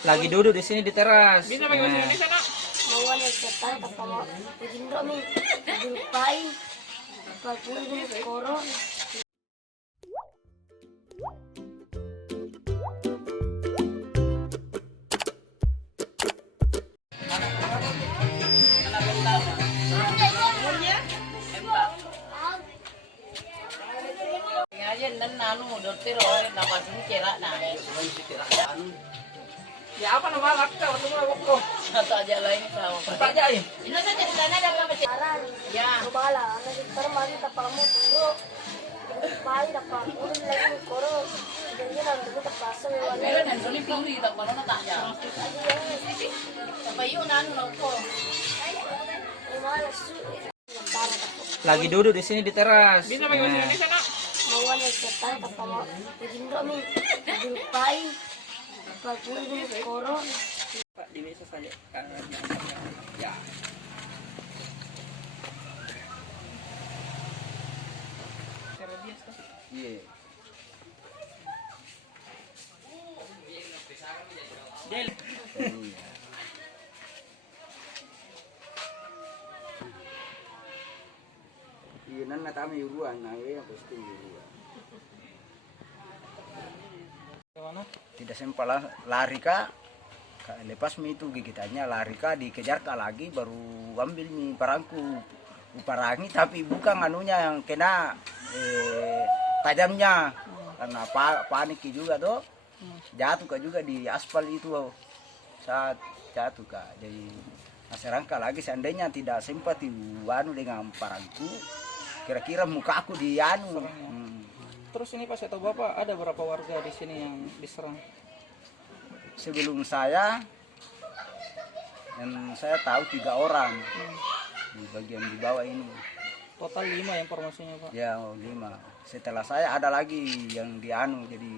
Lagi duduk di sini di teras. Bisa pakai bahasa Indonesia, Nak? Mauan yang setan apa mau ujindro mi jumpai apa pun ini koro. Ngajen dan nanu dokter orang dapat cerak nah. Ya apa nama laki kau semua waktu? Atau aja lain tahu. Tak jahit. Ini saja di sana ada apa sih? Aran Ya. bala anak kita mari tapamu koro. Jumpai dapat pun lagi koro. Jadi nanti kita pasang Pero lagi. nan soli puri tak kono na tak ya. Sampai yun nanu na ko. Malas su. Lagi duduk di sini di teras. Bisa pakai bahasa Indonesia, Nak? Mauan yang setan apa mau ujindro mi jumpai apa pun ini koro. Pak, bisa saja. Ya. Iya. Del. Iya, nan natami uruan, nah ya pasti uruan. Gimana? Tidak sempat lari kak, lepas mi itu gigitannya lari kak, dikejar kak lagi baru ambil mi parangku uparangi tapi bukan anunya yang kena tajamnya karena panik juga tuh jatuh kak juga di aspal itu saat jatuh kak jadi masyarakat lagi seandainya tidak sempat anu dengan parangku kira-kira muka aku di anu. Terus ini Pak, saya tahu Bapak ada berapa warga di sini yang diserang? Sebelum saya yang saya tahu 3 orang di bagian di bawah ini. Total 5 informasinya Pak. Ya 5. Setelah saya ada lagi yang dianu jadi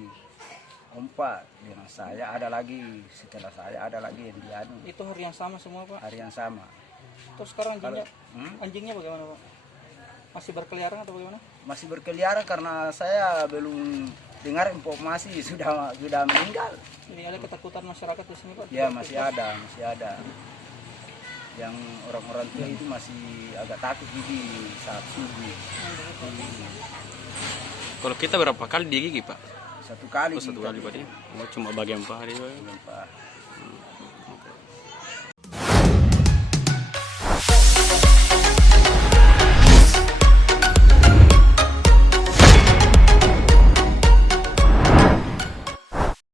4 dengan saya ada lagi setelah saya ada lagi yang dianu Itu hari yang sama semua Pak. hari yang sama. Terus sekarang anjingnya, Kalau- anjingnya bagaimana Pak? Masih berkeliaran atau bagaimana? Masih berkeliaran karena saya belum dengar informasi sudah meninggal. Ini ada ketakutan masyarakat di sini Pak? Ya masih ada. Yang orang-orang tua itu masih agak takut gigi saat subuh. Kalau kita berapa kali digigit, Pak? 1 kali. Oh, 1 kali, Pak. Oh, cuma bagian paha dia. Pak.